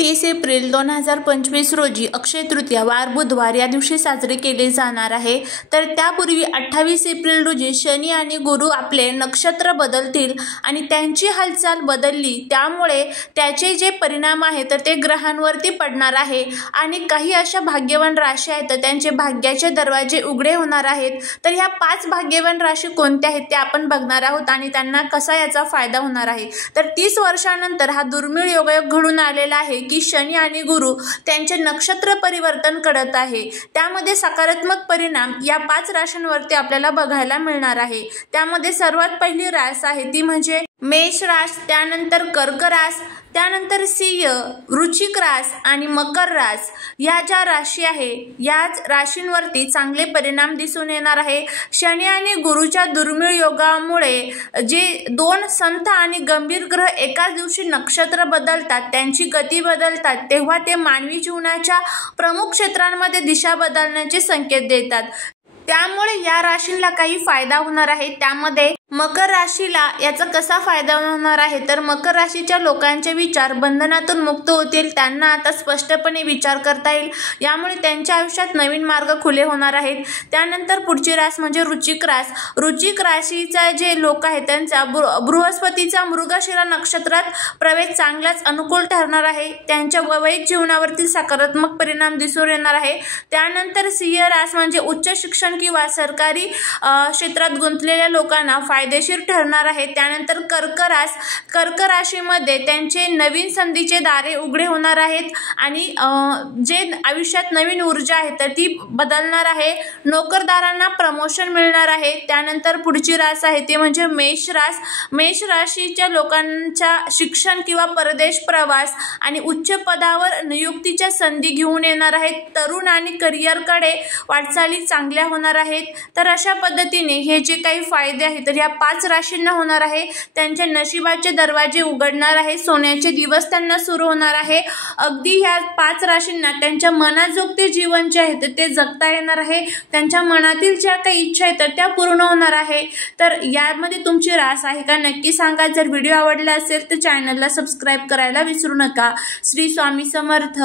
30 April 2025 रोजी अक्षय तृतीया वार बुधवार या दिवशी साजरे केले जाणार आहे। तर त्यापूर्वी 28 एप्रिल रोजी शनी आणि गुरु आपले नक्षत्र बदलतील आणि त्यांची हालचाल बदलली त्यामुळे त्याचे जे परिणाम आहेत तर ते ग्रहांवरती पडणार आहे आणि काही अशा भाग्यवान राशी आहेत तर त्यांचे भाग्याचे दरवाजे उघडे होणार आहेत। तर ह्या 5 भाग्यवान राशी कोणत्या आहेत ते आपण बघणार आहोत आणि त्यांना कसा याचा फायदा होणार आहे। तर 30 वर्षानंतर हा दुर्मिळ योगायोग घडून आलेला आहे की शनी आणि गुरु त्यांचे नक्षत्र परिवर्तन करत आहे। त्यामध्ये सकारात्मक परिणाम या 5 राशींवरती आपल्याला बघायला मिळणार आहे। त्यामध्ये सर्वात पहिली रास आहे ती म्हणजे मेष रास, त्यानंतर कर्क रास, त्यानंतर सिंह, वृश्चिक रास आणि मकर रास या ज्या राशी आहे या राशींवरती चांगले परिणाम दिसून येणार आहे। शनी आणि गुरुच्या दुर्मिळ योगामुळे जे 2 संत आणि गंभीर ग्रह एकाच दिवशी नक्षत्र बदलतात, त्यांची गती बदलतात, तेव्हा ते मानवी जीवनाच्या प्रमुख क्षेत्रांमध्ये दिशा बदलण्याचे संकेत देतात। त्यामुळे या राशींना काही फायदा होणार आहे। त्यामध्ये मकर राशीला याचा कसा फायदा होणार आहे तर मकर राशीच्या लोकांचे विचार बंधनातून मुक्त होतील, त्यांना आता स्पष्टपणे विचार करता येईल, यामुळे त्यांच्या आयुष्यात नवीन मार्ग खुले होणार आहेत। त्यानंतर पुढची रास म्हणजे वृश्चिक रास। वृश्चिक राशीचा जे लोक आहेत त्यांचा बृहस्पतीचा मृगशिरा नक्षत्रात प्रवेश चांगलाच अनुकूल ठरणार आहे, त्यांच्या वैवाहिक जीवनावरती सकारात्मक परिणाम दिसून येणार आहे। त्यानंतर सिंह रास म्हणजे उच्च शिक्षण किंवा सरकारी क्षेत्रात गुंतलेल्या लोकांना फायदेशीर ठरणार आहे। त्यानंतर कर्क राशीमध्ये त्यांचे नवीन संधीचे दारे उघडे होणार आहेत आणि जे आयुष्यात नवीन ऊर्जा आहे तर ती बदलणार आहे, नोकरदारांना प्रमोशन मिळणार आहे। त्यानंतर पुढची रास आहे ती म्हणजे मेष रास। मेष राशीच्या लोकांच्या शिक्षण किंवा परदेश प्रवास आणि उच्च पदावर नियुक्तीच्या संधी घेऊन येणार आहेत, तरुण आणि करिअरकडे वाटचाली चांगल्या होणार आहेत। तर अशा पद्धतीने हे जे काही फायदे आहेत तर या 5 राशींना होणार आहे, त्यांच्या नशिबाचे दरवाजे उघडणार आहे, सोन्याचे दिवस त्यांना सुरू होणार आहे। अगदी ह्या 5 राशींना त्यांच्या मनाजोगते जीवन जे आहे ते जगता येणार आहे, त्यांच्या मनातील ज्या काही इच्छा आहेत तर त्या पूर्ण होणार आहे। तर यामध्ये तुमची रास आहे का नक्की सांगा। जर व्हिडिओ आवडला असेल तर चॅनलला सबस्क्राईब करायला विसरू नका। श्री स्वामी समर्थ।